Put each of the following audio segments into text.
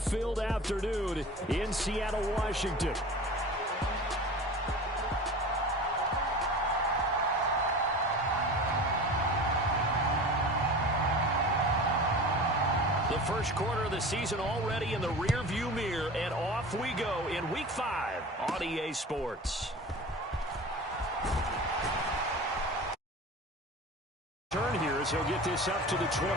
fun-filled afternoon in Seattle, Washington. The first quarter of the season already in the rearview mirror, and off we go in Week 5 on EA Sports. Turn here as he'll get this up to the 29.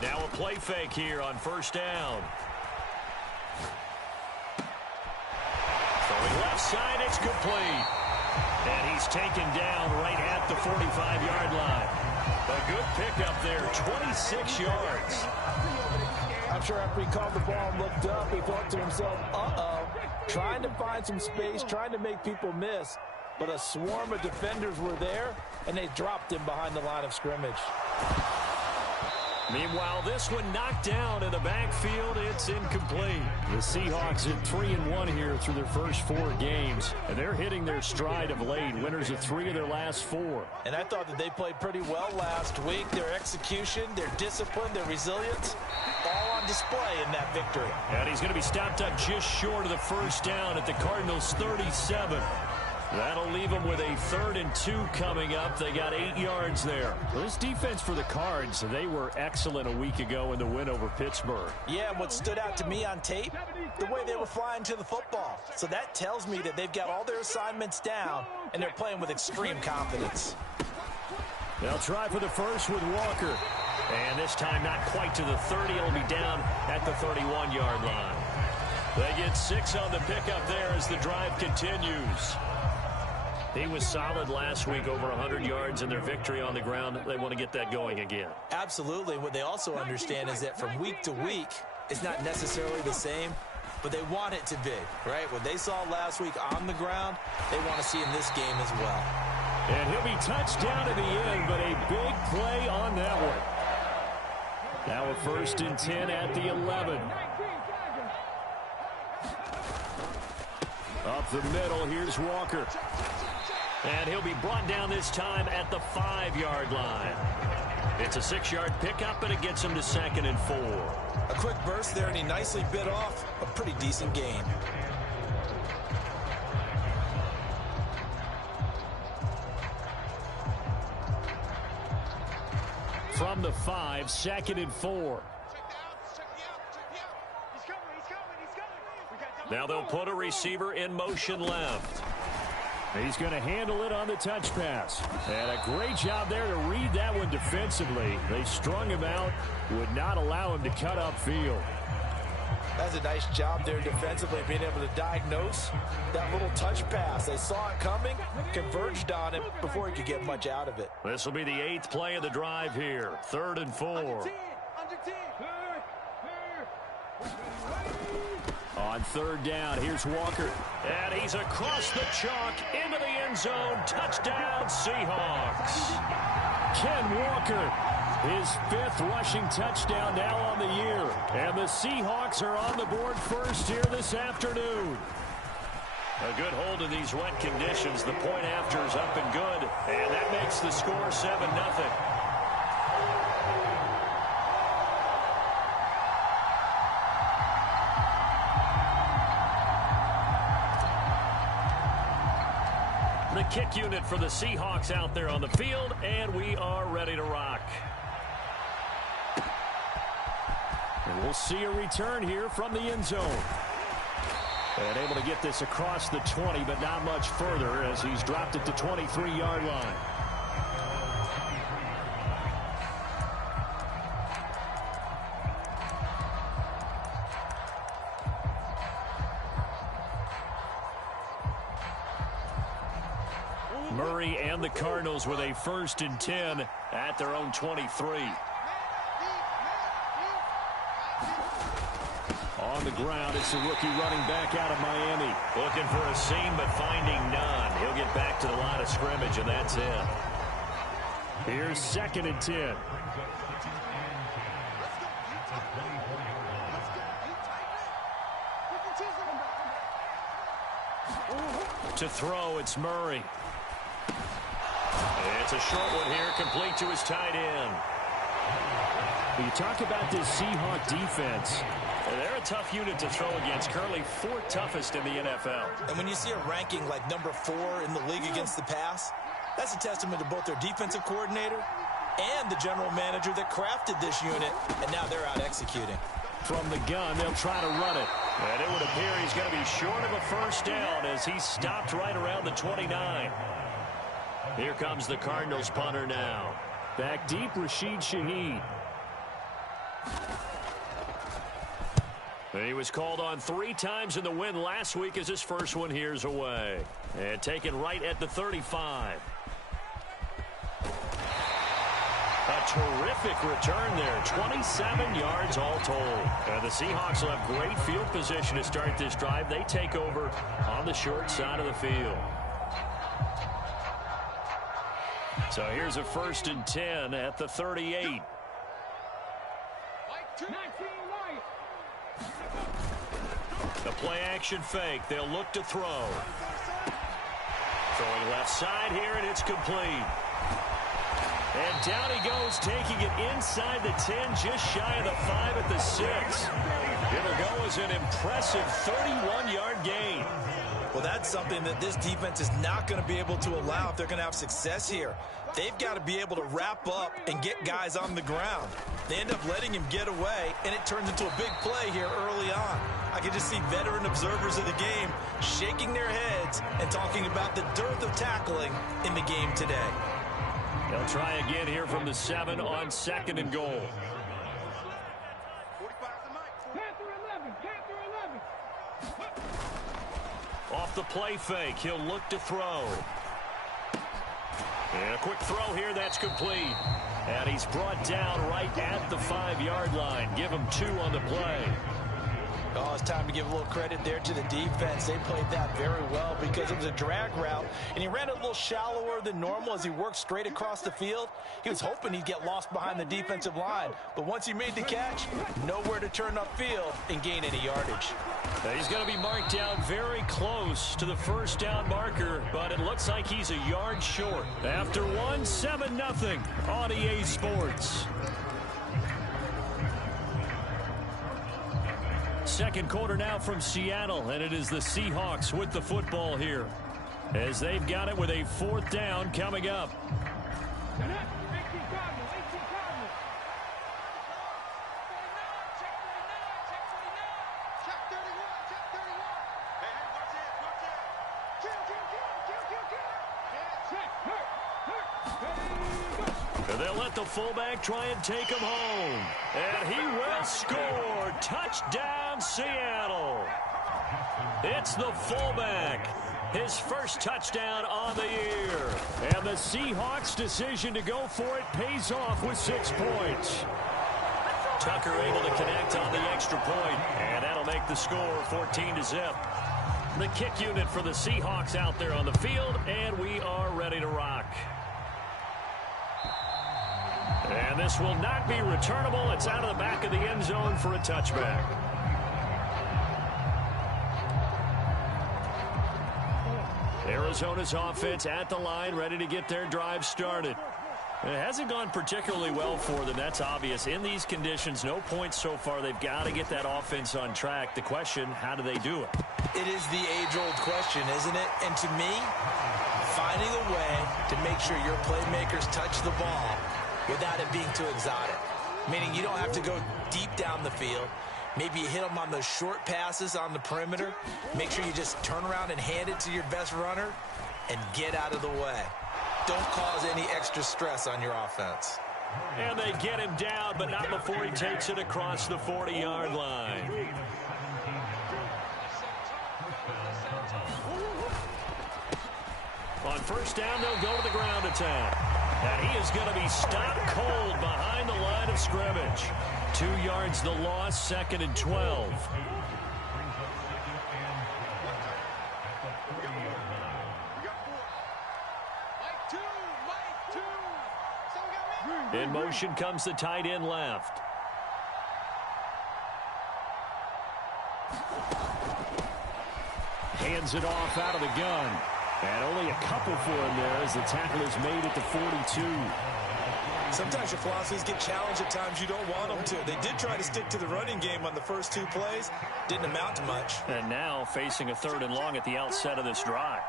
Now a play fake here on first down. Throwing left side, it's complete. And he's taken down right at the 45-yard line. A good pickup there, 26 yards. I'm sure after he caught the ball and looked up, he thought to himself, uh-oh, trying to find some space, trying to make people miss. But a swarm of defenders were there, and they dropped him behind the line of scrimmage. Meanwhile, this one knocked down in the backfield. It's incomplete. The Seahawks are 3-1 here through their first 4 games, and they're hitting their stride of late. Winners of 3 of their last 4. And I thought that they played pretty well last week. Their execution, their discipline, their resilience, all on display in that victory. And he's going to be stopped up just short of the first down at the Cardinals' 37. That'll leave them with a 3rd and 2 coming up. They got 8 yards there. Well, this defense for the Cards, they were excellent a week ago in the win over Pittsburgh. Yeah, and what stood out to me on tape, the way they were flying to the football. So that tells me that they've got all their assignments down, and they're playing with extreme confidence. They'll try for the first with Walker. And this time not quite to the 30. It'll be down at the 31-yard line. They get 6 on the pickup there as the drive continues. He was solid last week, over 100 yards in their victory on the ground. They want to get that going again. Absolutely. What they also understand is that from week to week, it's not necessarily the same, but they want it to be, right? What they saw last week on the ground, they want to see in this game as well. And he'll be touched down at the end, but a big play on that one. Now a 1st and 10 at the 11. Up the middle, here's Walker. And he'll be brought down this time at the 5-yard line. It's a 6-yard pickup, and it gets him to 2nd and 4. A quick burst there, and he nicely bit off a pretty decent gain. From the 5, 2nd and 4. Now they'll put a receiver in motion left. He's going to handle it on the touch pass. And a great job there to read that one defensively. They strung him out, would not allow him to cut upfield. That's a nice job there defensively, being able to diagnose that little touch pass. They saw it coming, converged on it before he could get much out of it. This will be the 8th play of the drive here. 3rd and 4. On 3rd down, here's Walker. And he's across the chalk into the end zone. Touchdown, Seahawks. Ken Walker, his 5th rushing touchdown now on the year. And the Seahawks are on the board first here this afternoon. A good hold in these wet conditions. The point after is up and good. And that makes the score 7-0. The kick unit for the Seahawks out there on the field, and we are ready to rock. And we'll see a return here from the end zone. And able to get this across the 20, but not much further as he's dropped it to 23-yard line. Murray and the Cardinals with a 1st and 10 at their own 23. On the ground, it's the rookie running back out of Miami. Looking Looking for a seam, but finding none. He'll get back to the line of scrimmage, and that's it. Here's 2nd and 10. To throw, it's Murray. It's a short one here, complete to his tight end. You talk about this Seahawk defense. They're a tough unit to throw against, currently 4th toughest in the NFL. And when you see a ranking like number 4 in the league against the pass, that's a testament to both their defensive coordinator and the general manager that crafted this unit, and now they're out executing. From the gun, they'll try to run it. And it would appear he's going to be short of a first down as he stopped right around the 29. Here comes the Cardinals punter now. Back deep, Rashid Shaheed. He was called on 3 times in the win last week as his first one here's away. And taken right at the 35. A terrific return there. 27 yards all told. And the Seahawks will have great field position to start this drive. They take over on the short side of the field. So here's a 1st and 10 at the 38. The play action fake. They'll look to throw. Throwing left side here, and it's complete. And down he goes, taking it inside the 10, just shy of the 5 at the 6. It'll go as an impressive 31-yard gain. Well, that's something that this defense is not going to be able to allow if they're going to have success here. They've got to be able to wrap up and get guys on the ground. They end up letting him get away, and it turns into a big play here early on. I can just see veteran observers of the game shaking their heads and talking about the dearth of tackling in the game today. They'll try again here from the 7 on 2nd and goal. Off the play fake, he'll look to throw. And a quick throw here, that's complete. And he's brought down right at the 5-yard line. Give him 2 on the play. Oh, it's time to give a little credit there to the defense. They played that very well because it was a drag route, and he ran it a little shallower than normal as he worked straight across the field. He was hoping he'd get lost behind the defensive line, but once he made the catch, nowhere to turn upfield and gain any yardage. Now he's going to be marked down very close to the first down marker, but it looks like he's a yard short. After 7-0 on EA Sports. Second quarter now from Seattle, and it is the Seahawks with the football here as they've got it with a 4th down coming up. They'll let the fullback try and take him home. And he will score. Touchdown, Seattle. It's the fullback. His first touchdown on the year. And the Seahawks' decision to go for it pays off with 6 points. Tucker able to connect on the extra point. And that'll make the score 14-0. The kick unit for the Seahawks out there on the field. And we are ready to rock. And this will not be returnable. It's out of the back of the end zone for a touchback. Arizona's offense at the line, ready to get their drive started. It hasn't gone particularly well for them. That's obvious. In these conditions, no points so far. They've got to get that offense on track. The question, how do they do it? It is the age-old question, isn't it? And to me, finding a way to make sure your playmakers touch the ball without it being too exotic. Meaning you don't have to go deep down the field. Maybe you hit them on those short passes on the perimeter. Make sure you just turn around and hand it to your best runner and get out of the way. Don't cause any extra stress on your offense. And they get him down, but not before he takes it across the 40-yard line. On first down, they'll go to the ground attack. And he is going to be stopped cold behind the line of scrimmage. 2 yards the loss, 2nd and 12. In motion comes the tight end left. Hands it off out of the gun. And only a couple for him there as the tackle is made at the 42. Sometimes your philosophies get challenged at times you don't want them to. They did try to stick to the running game on the first 2 plays. Didn't amount to much. And now facing a 3rd and long at the outset of this drive.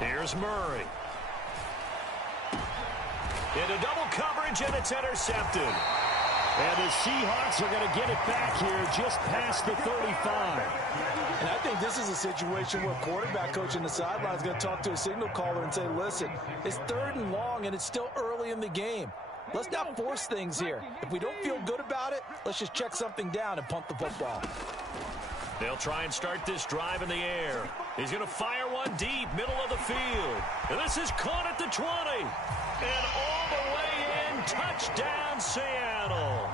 Here's Murray. Into double coverage, and it's intercepted. And the Seahawks are going to get it back here just past the 35. And I think this is a situation where quarterback coach in the sideline is going to talk to a signal caller and say, listen, it's 3rd and long, and it's still early in the game. Let's not force things here. If we don't feel good about it, let's just check something down and punt the football. They'll try and start this drive in the air. He's going to fire one deep, middle of the field. And this is caught at the 20. And all the way in, touchdown, Seattle.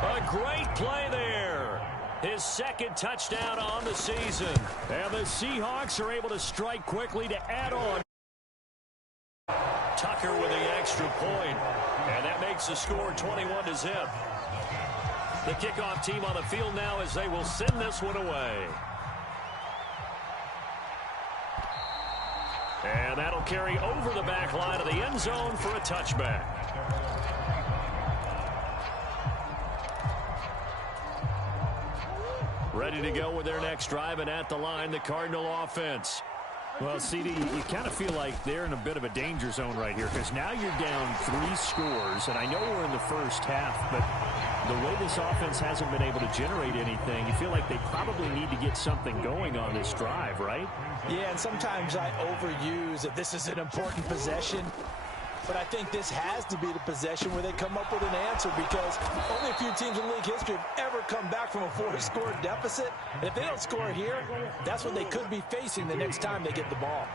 A great play there. His 2nd touchdown on the season. And the Seahawks are able to strike quickly to add on. Tucker with the extra point. And that makes the score 21-0. The kickoff team on the field now as they will send this one away. And that'll carry over the back line of the end zone for a touchback. Ready to go with their next drive, and at the line, the Cardinal offense. Well, CD, you kind of feel like they're in a bit of a danger zone right here because now you're down 3 scores, and I know we're in the first half, but the way this offense hasn't been able to generate anything, you feel like they probably need to get something going on this drive, right? Yeah, and sometimes I overuse that this is an important possession. But I think this has to be the possession where they come up with an answer because only a few teams in league history have ever come back from a 4-score deficit. And if they don't score here, that's what they could be facing the next time they get the ball.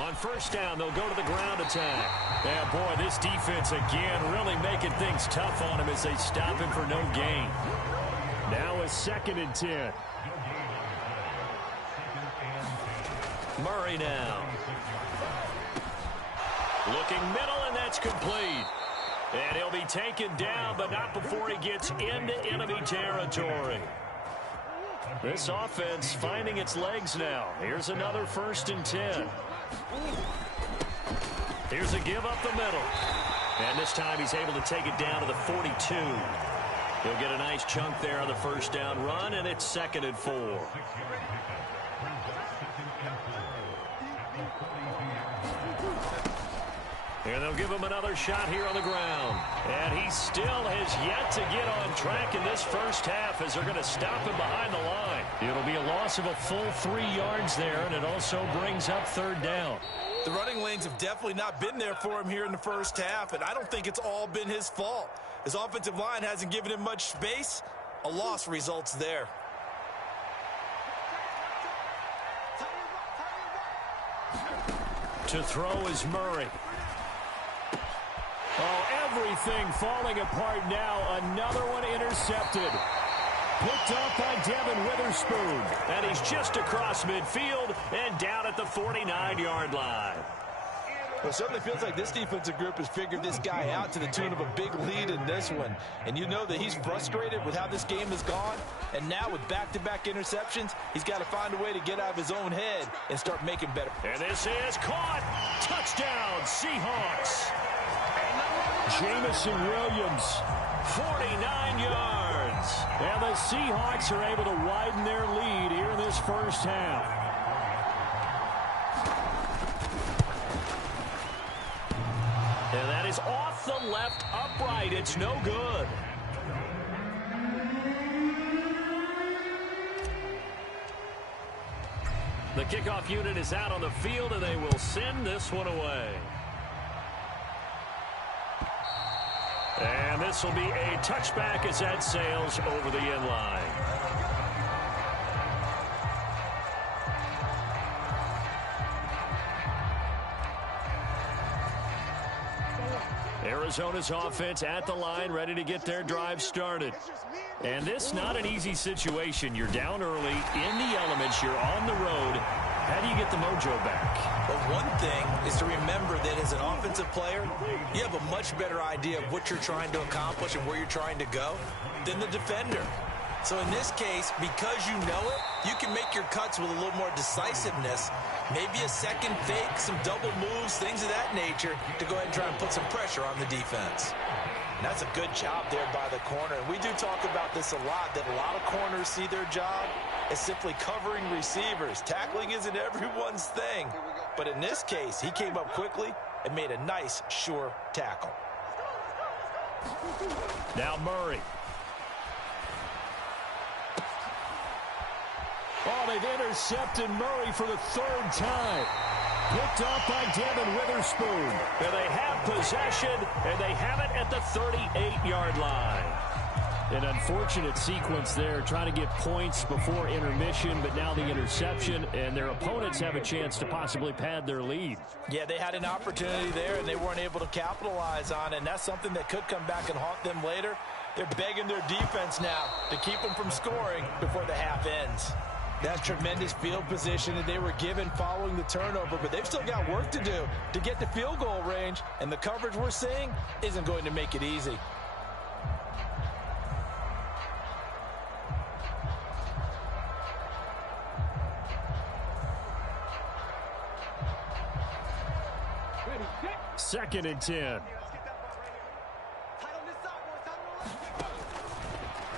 On first down, they'll go to the ground attack. Yeah, boy, this defense again really making things tough on him as they stop him for no gain. Now a 2nd and 10. Murray now. Looking middle, and that's complete. And he'll be taken down, but not before he gets into enemy territory. This offense finding its legs now. Here's another 1st and 10. Here's a give up the middle. And this time he's able to take it down to the 42. He'll get a nice chunk there on the 1st down run, and it's 2nd and 4. And they'll give him another shot here on the ground. And he still has yet to get on track in this first half as they're going to stop him behind the line. It'll be a loss of a full 3 yards there, and it also brings up 3rd down. The running lanes have definitely not been there for him here in the first half, and I don't think it's all been his fault. His offensive line hasn't given him much space. A loss results there. To throw is Murray. Oh, everything falling apart now. Another one intercepted. Picked up by Devin Witherspoon. And he's just across midfield and down at the 49-yard line. Well, it certainly feels like this defensive group has figured this guy out to the tune of a big lead in this one. And you know that he's frustrated with how this game has gone. And now with back-to-back interceptions, he's got to find a way to get out of his own head and start making better. And this is caught. Touchdown, Seahawks. Jamison Williams. 49 yards. And the Seahawks are able to widen their lead here in this first half. And that is off the left upright. It's no good. The kickoff unit is out on the field, and they will send this one away. And this will be a touchback as that sails over the end line. Arizona's offense at the line, ready to get their drive started. And this not an easy situation. You're down early, in the elements, you're on the road. How do you get the mojo back? But one thing is to remember that as an offensive player, you have a much better idea of what you're trying to accomplish and where you're trying to go than the defender. So in this case, because you know it, you can make your cuts with a little more decisiveness, maybe a second fake, some double moves, things of that nature, to go ahead and try and put some pressure on the defense. And that's a good job there by the corner. And we do talk about this a lot, that a lot of corners see their job as simply covering receivers. Tackling isn't everyone's thing. But in this case, he came up quickly and made a nice, sure tackle. Now Murray. Oh, they've intercepted Murray for the third time. Picked up by Devin Witherspoon. And they have possession, and they have it at the 38-yard line. An unfortunate sequence there, trying to get points before intermission, but now the interception, and their opponents have a chance to possibly pad their lead. Yeah, they had an opportunity there, and they weren't able to capitalize on it, and that's something that could come back and haunt them later. They're begging their defense now to keep them from scoring before the half ends. That's tremendous field position that they were given following the turnover, but they've still got work to do to get to field goal range, and the coverage we're seeing isn't going to make it easy. Second and 10.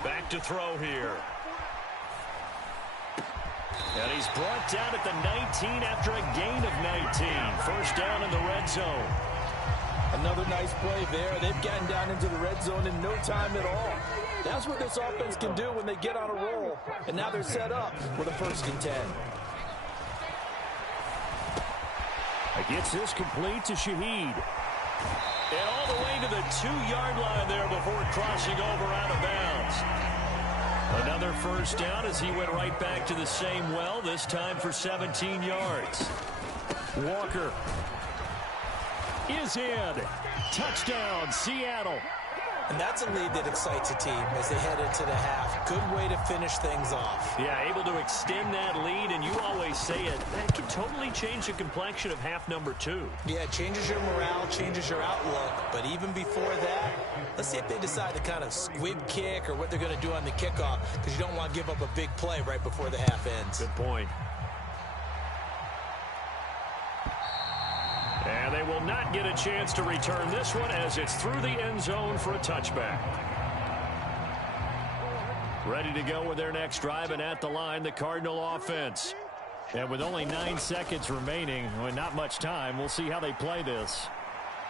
Back to throw here. And he's brought down at the 19 after a gain of 19. First down in the red zone. Another nice play there. They've gotten down into the red zone in no time at all. That's what this offense can do when they get on a roll. And now they're set up with a 1st and 10. Gets this complete to Shaheed. And all the way to the 2-yard line there before crossing over out of bounds. Another first down as he went right back to the same well, this time for 17 yards. Walker is in. Touchdown, Seattle. And that's a lead that excites a team as they head into the half. Good way to finish things off. Yeah, able to extend that lead, and you always say it, that can totally change the complexion of half number 2. Yeah, it changes your morale, changes your outlook. But even before that, let's see if they decide to kind of squib kick or what they're going to do on the kickoff, because you don't want to give up a big play right before the half ends. Good point. And they will not get a chance to return this one as it's through the end zone for a touchback. Ready to go with their next drive, and at the line, the Cardinal offense. And with only 9 seconds remaining, well, not much time, we'll see how they play this.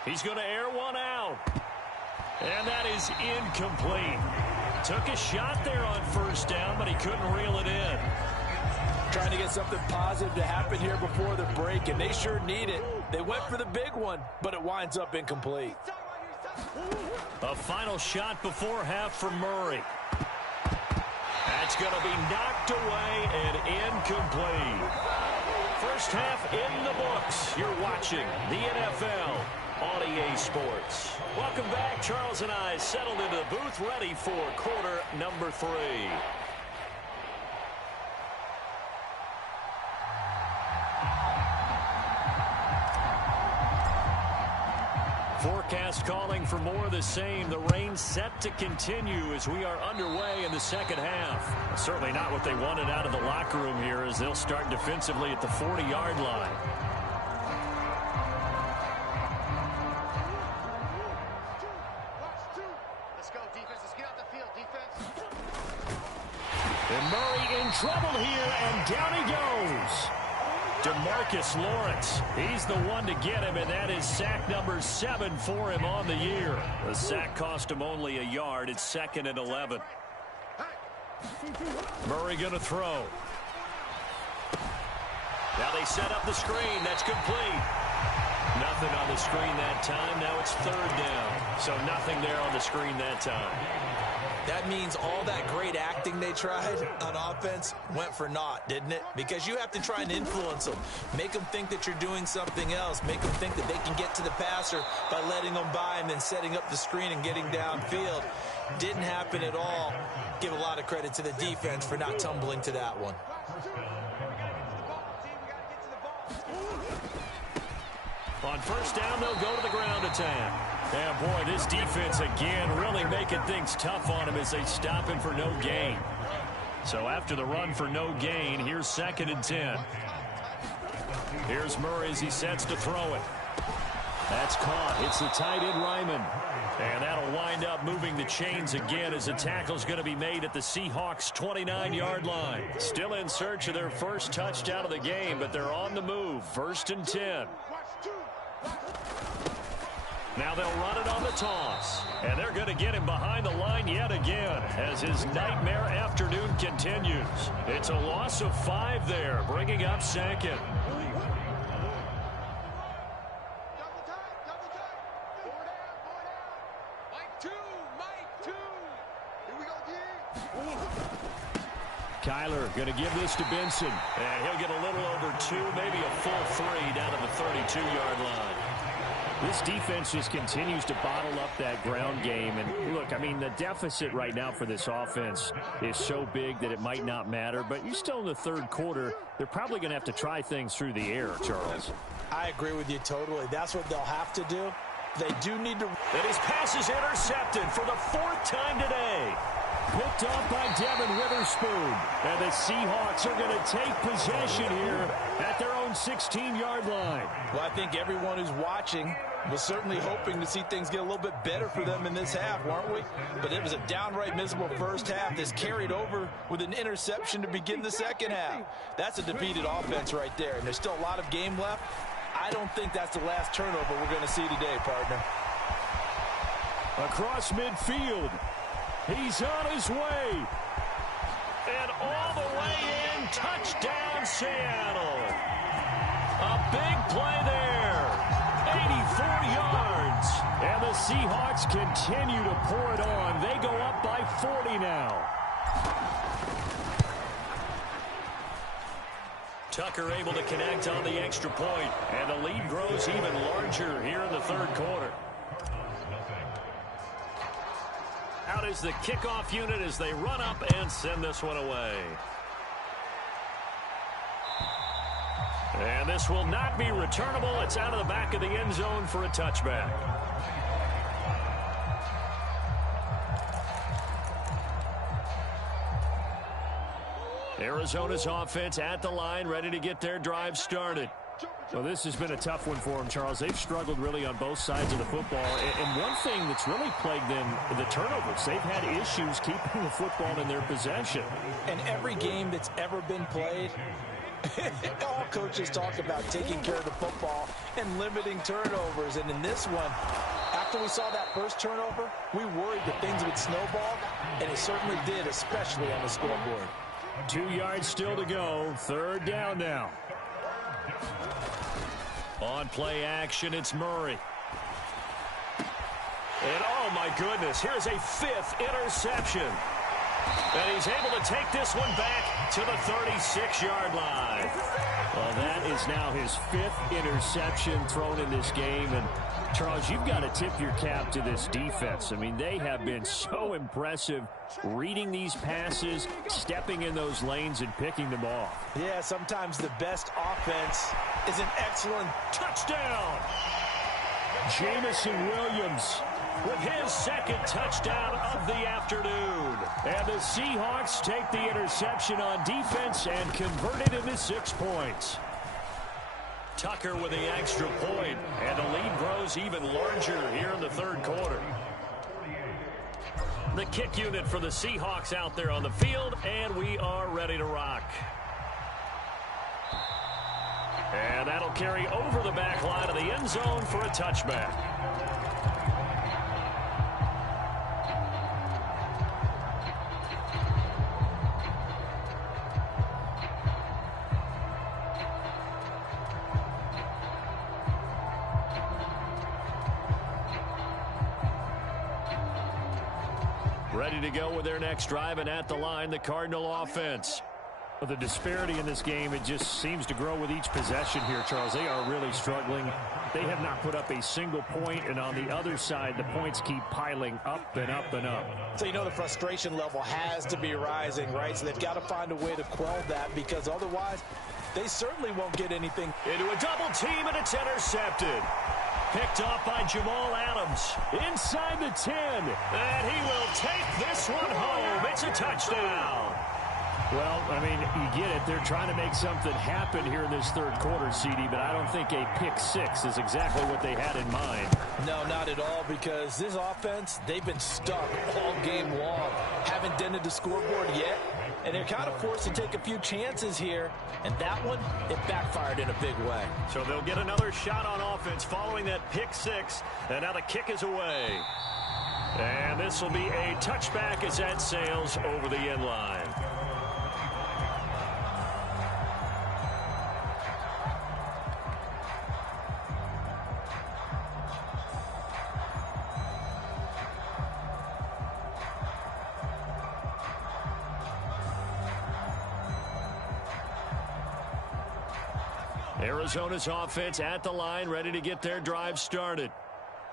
He's going to air one out. And that is incomplete. Took a shot there on first down, but he couldn't reel it in. Trying to get something positive to happen here before the break, and they sure need it. They went for the big one, but it winds up incomplete. A final shot before half for Murray. That's going to be knocked away and incomplete. First half in the books. You're watching the NFL on EA Sports. Welcome back. Charles and I settled into the booth, ready for quarter number 3. Forecast calling for more of the same. The rain set to continue as we are underway in the second half. Certainly not what they wanted out of the locker room here as they'll start defensively at the 40-yard line. Let's go, defense. Let's get out the field, defense. And Murray in trouble here, and down he goes. DeMarcus Lawrence, he's the one to get him, and that is sack number 7 for him on the year. The sack cost him only a yard. It's 2nd and 11. Murray going to throw. Now they set up the screen. That's complete. nothing on the screen that time. Now it's third down. So nothing there on the screen that time. That means all that great acting they tried on offense went for naught, didn't it? Because you have to try and influence them. Make them think that you're doing something else. Make them think that they can get to the passer by letting them by and then setting up the screen and getting downfield. Didn't happen at all. Give a lot of credit to the defense for not tumbling to that one. On first down, they'll go to the ground attack. Yeah, boy, this defense again really making things tough on him as they stop him for no gain. So after the run for no gain, here's 2nd and 10. Here's Murray as he sets to throw it. That's caught. It's the tight end Ryman. And that'll wind up moving the chains again as the tackle's going to be made at the Seahawks' 29-yard line. Still in search of their first touchdown of the game, but they're on the move. 1st and 10. Now they'll run it on the toss. And they're going to get him behind the line yet again as his nightmare afternoon continues. It's a loss of 5 there, bringing up 2nd. Kyler going to give this to Benson. And he'll get a little over 2, maybe a full 3 down to the 32-yard line. This defense just continues to bottle up that ground game. And look, I mean, the deficit right now for this offense is so big that it might not matter. But you're still in the third quarter. They're probably going to have to try things through the air, Charles. I agree with you totally. That's what they'll have to do. They do need to. And his pass is intercepted for the 4th time today. Picked off by Devin Witherspoon. And the Seahawks are going to take possession here at their own 16-yard line. Well, I think everyone who's watching was certainly hoping to see things get a little bit better for them in this half, weren't we? But it was a downright miserable first half. This carried over with an interception to begin the second half. That's a defeated offense right there, and there's still a lot of game left. I don't think that's the last turnover we're going to see today, partner. Across midfield. He's on his way. And all the way in, touchdown Seattle. A big play there. 84 yards. And the Seahawks continue to pour it on. They go up by 40 now. Tucker able to connect on the extra point. And the lead grows even larger here in the third quarter. Out is the kickoff unit as they run up and send this one away. And this will not be returnable. It's out of the back of the end zone for a touchback. Arizona's offense at the line, ready to get their drive started. Well, this has been a tough one for them, Charles. They've struggled really on both sides of the football. And one thing that's really plagued them, the turnovers. They've had issues keeping the football in their possession. And every game that's ever been played, all coaches talk about taking care of the football and limiting turnovers. And in this one, after we saw that first turnover, we worried that things would snowball, and it certainly did, especially on the scoreboard. 2 yards still to go. Third down now. On play action, it's Murray. And oh my goodness, here's a 5th interception. And he's able to take this one back to the 36-yard line. Well, that is now his 5th interception thrown in this game. And Charles, you've got to tip your cap to this defense. I mean, they have been so impressive reading these passes, stepping in those lanes and picking them off. Yeah, sometimes the best offense is an excellent touchdown. Jamison Williams with his 2nd touchdown of the afternoon. And the Seahawks take the interception on defense and convert it into 6 points. Tucker with the extra point, and the lead grows even larger here in the third quarter. The kick unit for the Seahawks out there on the field, and we are ready to rock. And that'll carry over the back line of the end zone for a touchback. Ready to go with their next drive, and at the line, the Cardinal offense. Well, the disparity in this game, it just seems to grow with each possession here, Charles. They are really struggling. They have not put up a single point, and on the other side, the points keep piling up and up and up. So you know the frustration level has to be rising, right? So they've got to find a way to quell that, because otherwise they certainly won't get anything. Into a double team, and it's intercepted. Picked off by Jamal Adams. Inside the 10. And he will take this one home. It's a touchdown. Well, I mean, you get it. They're trying to make something happen here in this third quarter, CD, but I don't think a pick six is exactly what they had in mind. No, not at all, because this offense, they've been stuck all game long. Haven't dented the scoreboard yet, and they're kind of forced to take a few chances here, and that one, it backfired in a big way. So they'll get another shot on offense following that pick six, and now the kick is away. And this will be a touchback as that sails over the end line. Arizona's offense at the line, ready to get their drive started.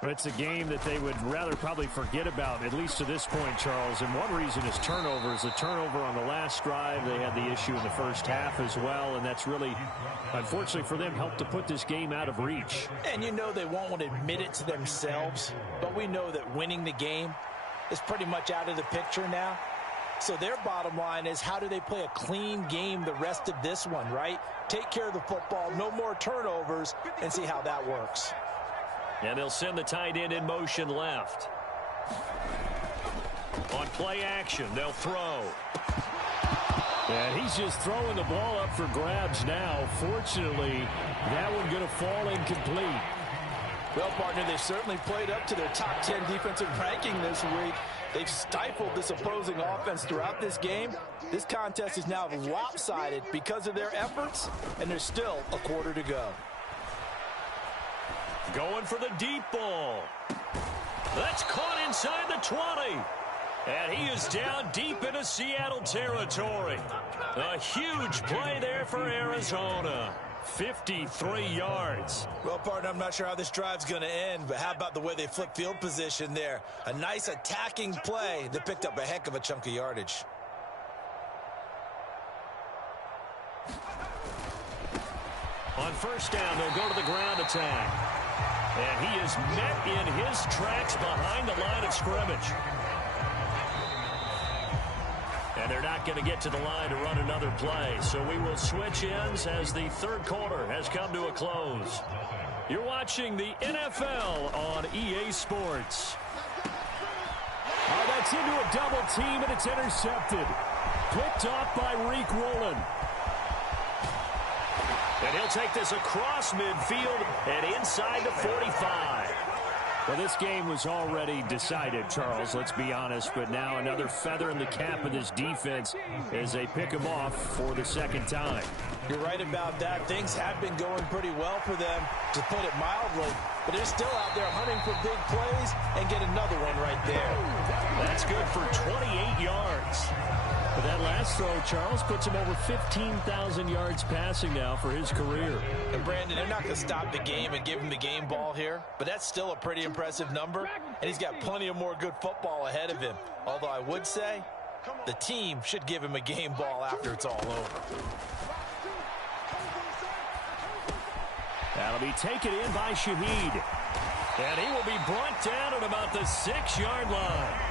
It's a game that they would rather probably forget about, at least to this point, Charles. And one reason is turnovers. The turnover on the last drive, they had the issue in the first half as well, and that's really, unfortunately for them, helped to put this game out of reach. And you know they won't want to admit it to themselves, but we know that winning the game is pretty much out of the picture now. So their bottom line is, how do they play a clean game the rest of this one, right? Take care of the football, no more turnovers, and see how that works. And they'll send the tight end in motion left. On play action, they'll throw. And he's just throwing the ball up for grabs now. Fortunately, that one going to fall incomplete. Well, partner, they've certainly played up to their top 10 defensive ranking this week. They've stifled this opposing offense throughout this game. This contest is now lopsided because of their efforts, and there's still a quarter to go. Going for the deep ball. That's caught inside the 20. And he is down deep into Seattle territory. A huge play there for Arizona. 53 yards. Well, partner, I'm not sure how this drive's going to end, but how about the way they flip field position there? A nice attacking play that picked up a heck of a chunk of yardage. On first down, they'll go to the ground attack. And he is met in his tracks behind the line of scrimmage. And they're not going to get to the line to run another play. So we will switch ends as the third quarter has come to a close. You're watching the NFL on EA Sports. Oh, that's into a double team, and it's intercepted. Picked off by Reek Woolen. And he'll take this across midfield and inside the 45. Well, this game was already decided, Charles, let's be honest. But now another feather in the cap of this defense as they pick him off for the second time. You're right about that. Things have been going pretty well for them, to put it mildly. But they're still out there hunting for big plays, and get another one right there. That's good for 28 yards. But that last throw, Charles, puts him over 15,000 yards passing now for his career. And Brandon, they're not going to stop the game and give him the game ball here, but that's still a pretty impressive number, and he's got plenty of more good football ahead of him. Although I would say the team should give him a game ball after it's all over. That'll be taken in by Shaheed. And he will be brought down at about the 6-yard line.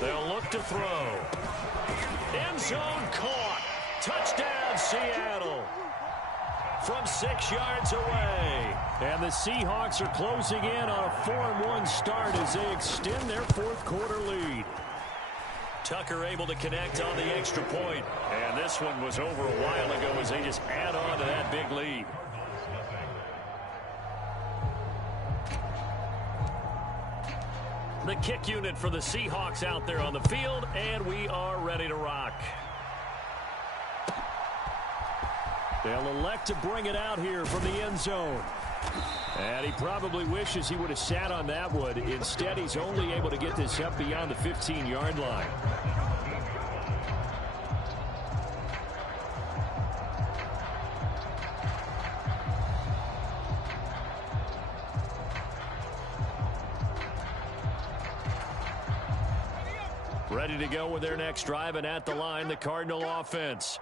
They'll look to throw. End zone caught. Touchdown, Seattle. From 6 yards away. And the Seahawks are closing in on a 4-1 start as they extend their fourth quarter lead. Tucker able to connect on the extra point. And this one was over a while ago as they just add on to that big lead. The kick unit for the Seahawks out there on the field, and we are ready to rock. They'll elect to bring it out here from the end zone. And he probably wishes he would have sat on that one. Instead, he's only able to get this up beyond the 15-yard line. Ready to go with their next drive, and at the line, the Cardinal offense.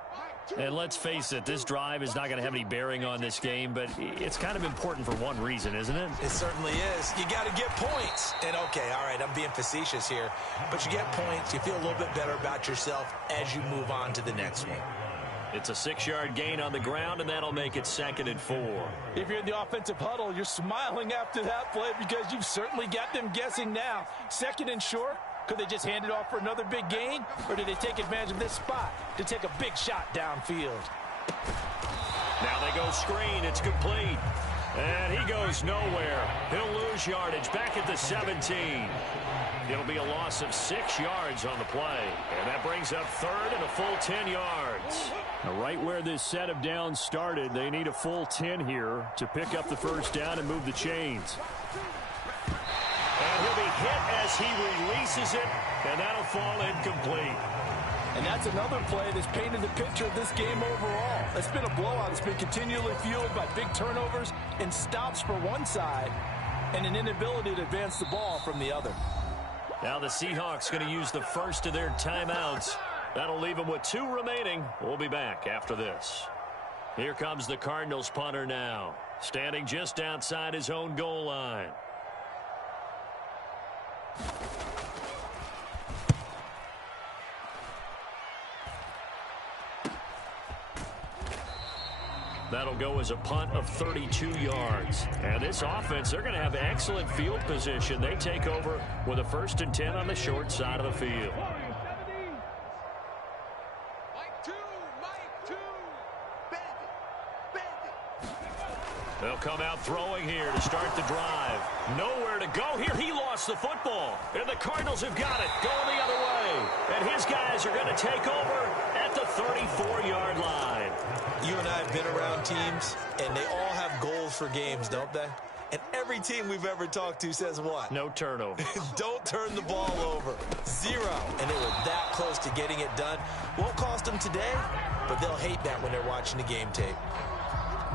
And let's face it, this drive is not going to have any bearing on this game, but it's kind of important for one reason, isn't it? It certainly is. You got to get points. And, okay, all right, I'm being facetious here, but you get points, you feel a little bit better about yourself as you move on to the next one. It's a 6-yard gain on the ground, and that'll make it 2nd and 4. If you're in the offensive huddle, you're smiling after that play because you've certainly got them guessing now. 2nd and short. Could they just hand it off for another big gain? Or did they take advantage of this spot to take a big shot downfield? Now they go screen. It's complete. And he goes nowhere. He'll lose yardage back at the 17. It'll be a loss of 6 yards on the play. And that brings up 3rd and a full 10 yards. Now right where this set of downs started, they need a full 10 here to pick up the first down and move the chains. And he'll be hit as he releases it, and that'll fall incomplete. And that's another play that's painted the picture of this game overall. It's been a blowout. It's been continually fueled by big turnovers and stops for one side and an inability to advance the ball from the other. Now the Seahawks going to use the first of their timeouts. That'll leave them with 2 remaining. We'll be back after this. Here comes the Cardinals punter now, standing just outside his own goal line. That'll go as a punt of 32 yards. And this offense, they're going to have excellent field position. They take over with a 1st and 10 on the short side of the field. They'll come out throwing here to start the drive. Nowhere to go here. He lost the football. And the Cardinals have got it going the other way. And his guys are going to take over at the 34-yard line. You and I have been around teams, and they all have goals for games, don't they? And every team we've ever talked to says what? No turnover. Don't turn the ball over. 0. And they were that close to getting it done. Won't cost them today, but they'll hate that when they're watching the game tape.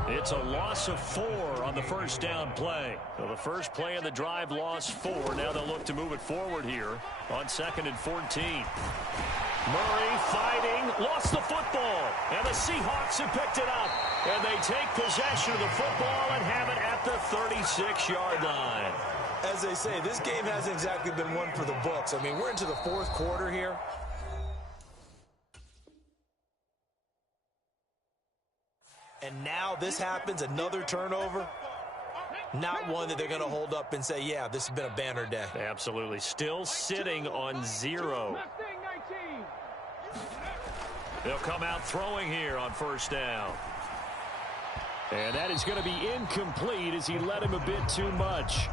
It's a loss of 4 on the first down play. So the first play of the drive lost 4. Now they'll look to move it forward here on 2nd and 14. Murray fighting, lost the football. And the Seahawks have picked it up. And they take possession of the football and have it at the 36-yard line. As they say, this game hasn't exactly been one for the books. I mean, we're into the 4th quarter here. And now this happens, another turnover. Not one that they're going to hold up and say, yeah, this has been a banner day. Absolutely. Still sitting on 0. They'll come out throwing here on 1st down. And that is going to be incomplete as he led him a bit too much.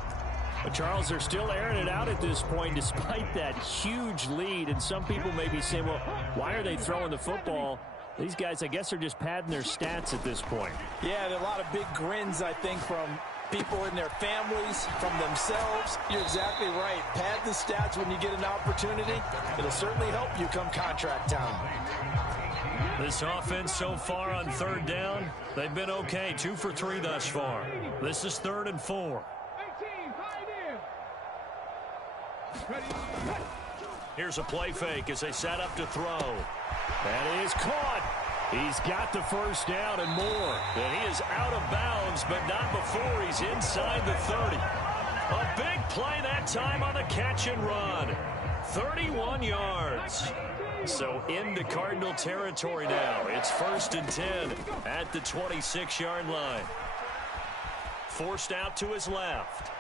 But Charles, they're still airing it out at this point despite that huge lead. And some people may be saying, well, why are they throwing the football? These guys, I guess, are just padding their stats at this point. Yeah, there are a lot of big grins, I think, from people in their families, from themselves. You're exactly right. Pad the stats when you get an opportunity. It'll certainly help you come contract time. This offense so far on 3rd down, they've been okay. 2 for 3 thus far. This is 3rd and 4. Here's a play fake as they set up to throw. That is caught. He's got the first down and more. And he is out of bounds, but not before he's inside the 30. A big play that time on the catch and run. 31 yards. So into Cardinal territory now. It's 1st and 10 at the 26-yard line. Forced out to his left.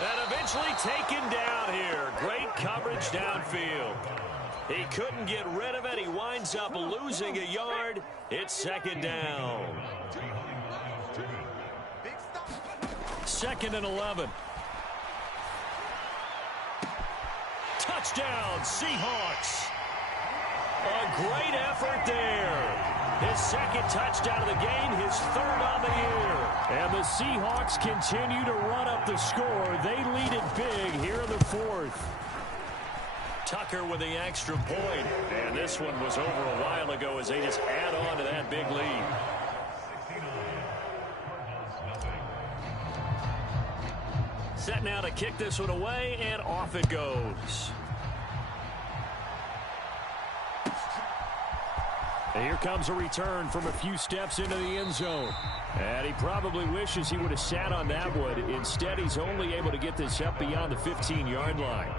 And eventually taken down here. Great coverage downfield. He couldn't get rid of it. He winds up losing a yard. It's 2nd down. 2nd and 11. Touchdown, Seahawks. A great effort there. His second touchdown of the game, his third on the year. And the Seahawks continue to run up the score. They lead it big here in the fourth. Tucker with the extra point. And this one was over a while ago as they just add on to that big lead. Set now to kick this one away, and off it goes. And here comes a return from a few steps into the end zone. And he probably wishes he would have sat on that one. Instead, he's only able to get this up beyond the 15-yard line.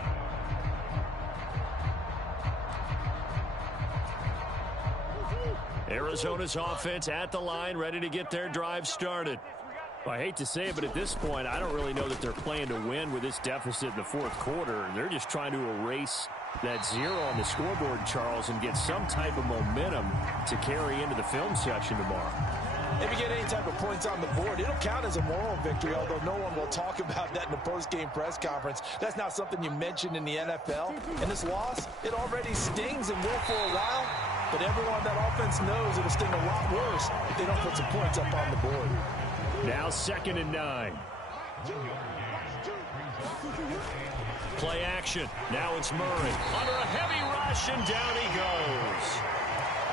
Arizona's offense at the line, ready to get their drive started. Well, I hate to say it, but at this point, I don't really know that they're playing to win with this deficit in the fourth quarter. They're just trying to erase that zero on the scoreboard, Charles, and get some type of momentum to carry into the film session tomorrow. If you get any type of points on the board, it'll count as a moral victory, although no one will talk about that in the post-game press conference. That's not something you mentioned in the NFL. And this loss, it already stings and will for a while, but everyone on that offense knows it'll sting a lot worse if they don't put some points up on the board. Now 2nd and 9. Play action. Now it's Murray. Under a heavy rush, and down he goes.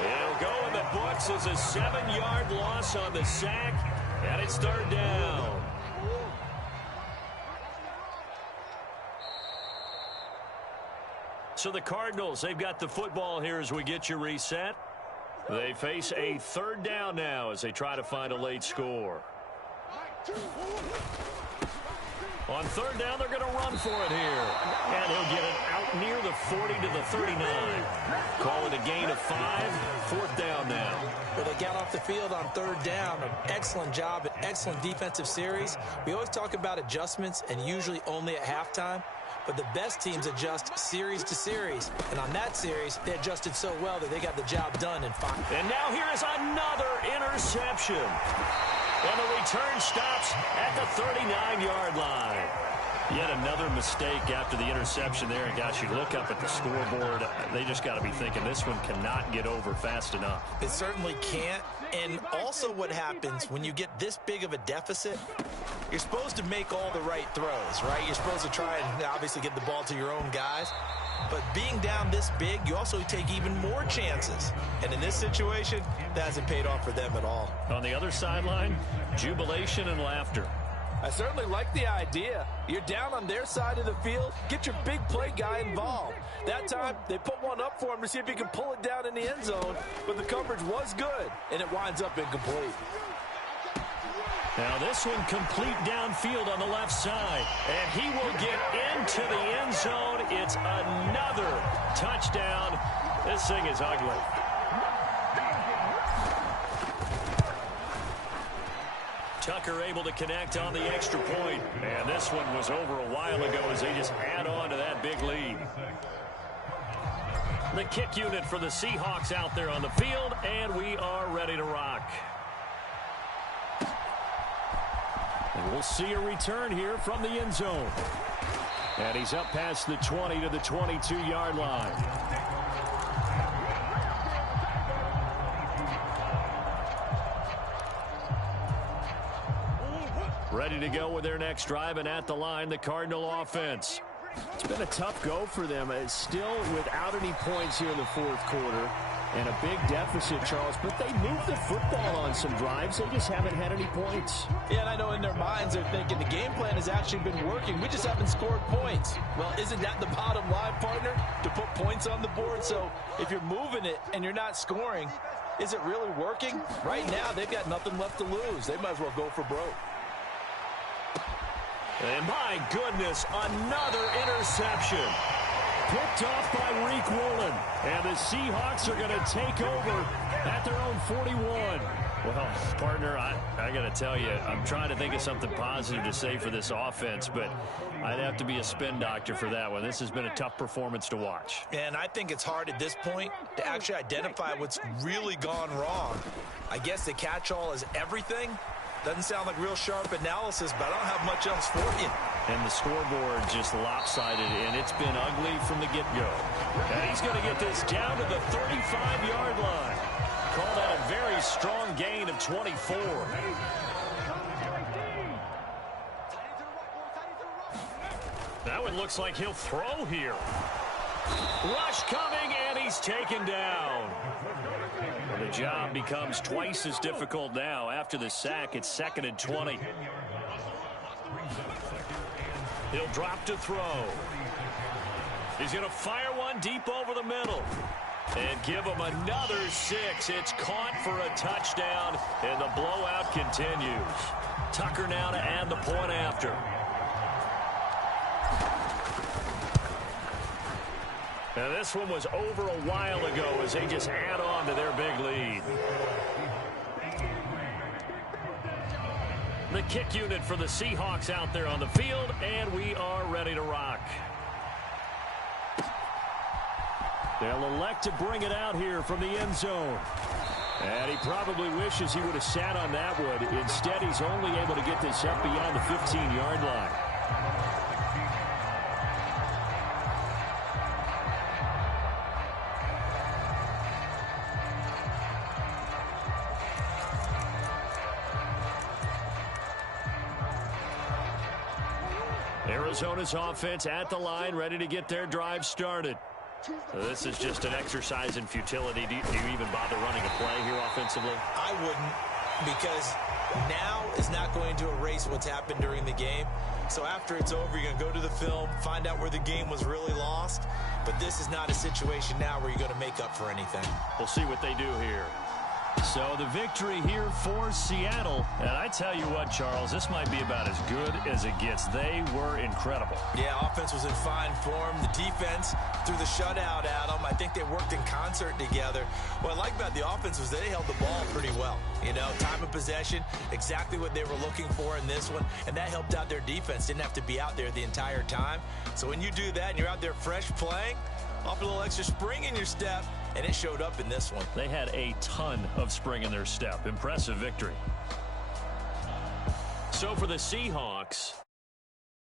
It'll go in the books as a 7-yard loss on the sack, and it's 3rd down. So the Cardinals, they've got the football here as we get you reset. They face a 3rd down now as they try to find a late score. On 3rd down, they're going to run for it here. And he'll get it out near the 40 to the 39. Call it a gain of 5. 4th down now. Well, they got off the field on 3rd down. An excellent job, an excellent defensive series. We always talk about adjustments, and usually only at halftime. But the best teams adjust series to series. And on that series, they adjusted so well that they got the job done in 5. And now here is another interception. And the return stops at the 39-yard line. Yet another mistake after the interception there. And, gosh, you look up at the scoreboard, they just got to be thinking this one cannot get over fast enough. It certainly can't. And also what happens when you get this big of a deficit, you're supposed to make all the right throws, right? You're supposed to try and obviously get the ball to your own guys. But being down this big, you also take even more chances. And in this situation, that hasn't paid off for them at all. On the other sideline, jubilation and laughter. I certainly like the idea. You're down on their side of the field. Get your big play guy involved. That time, they put one up for him to see if he can pull it down in the end zone. But the coverage was good, and it winds up incomplete. Now this one complete downfield on the left side. And he will get into the end zone. It's another touchdown. This thing is ugly. Tucker able to connect on the extra point. And this one was over a while ago as they just add on to that big lead. The kick unit for the Seahawks out there on the field, and we are ready to rock. And we'll see a return here from the end zone. And he's up past the 20 to the 22-yard line. Ready to go with their next drive, and at the line, the Cardinal offense. It's been a tough go for them. It's still without any points here in the fourth quarter. And a big deficit, Charles, but they moved the football on some drives. They just haven't had any points. Yeah, and I know in their minds they're thinking the game plan has actually been working. We just haven't scored points. Well, isn't that the bottom line, partner? To put points on the board. So if you're moving it and you're not scoring, is it really working? Right now, they've got nothing left to lose. They might as well go for broke. And my goodness, another interception. Picked off by Reek Woolen. And the Seahawks are going to take over at their own 41. Well, partner, I got to tell you, I'm trying to think of something positive to say for this offense, but I'd have to be a spin doctor for that one. This has been a tough performance to watch. And I think it's hard at this point to actually identify what's really gone wrong. I guess the catch-all is everything. Doesn't sound like real sharp analysis, but I don't have much else for you. And the scoreboard just lopsided, and it's been ugly from the get-go. And he's going to get this down to the 35-yard line. Call that a very strong gain of 24. That one looks like he'll throw here. Rush coming, and he's taken down. Well, the job becomes twice as difficult now. After the sack, it's 2nd and 20. He'll drop to throw. He's going to fire one deep over the middle. And give him another 6. It's caught for a touchdown, and the blowout continues. Tucker now to add the point after. Now this one was over a while ago as they just add on to their big lead. The kick unit for the Seahawks out there on the field, and we are ready to rock. They'll elect to bring it out here from the end zone. And he probably wishes he would have sat on that one. Instead, he's only able to get this up beyond the 15-yard line. Arizona's offense at the line, ready to get their drive started. This is just an exercise in futility. Do you even bother running a play here offensively? I wouldn't, because now is not going to erase what's happened during the game. So after it's over, you're going to go to the film, find out where the game was really lost. But this is not a situation now where you're going to make up for anything. We'll see what they do here. So the victory here for Seattle. And I tell you what, Charles, this might be about as good as it gets. They were incredible. Yeah, offense was in fine form. The defense threw the shutout at them. I think they worked in concert together. What I like about the offense was they held the ball pretty well. You know, time of possession, exactly what they were looking for in this one. And that helped out their defense. Didn't have to be out there the entire time. So when you do that and you're out there fresh playing, off a little extra spring in your step, and it showed up in this one. They had a ton of spring in their step. Impressive victory. So for the Seahawks,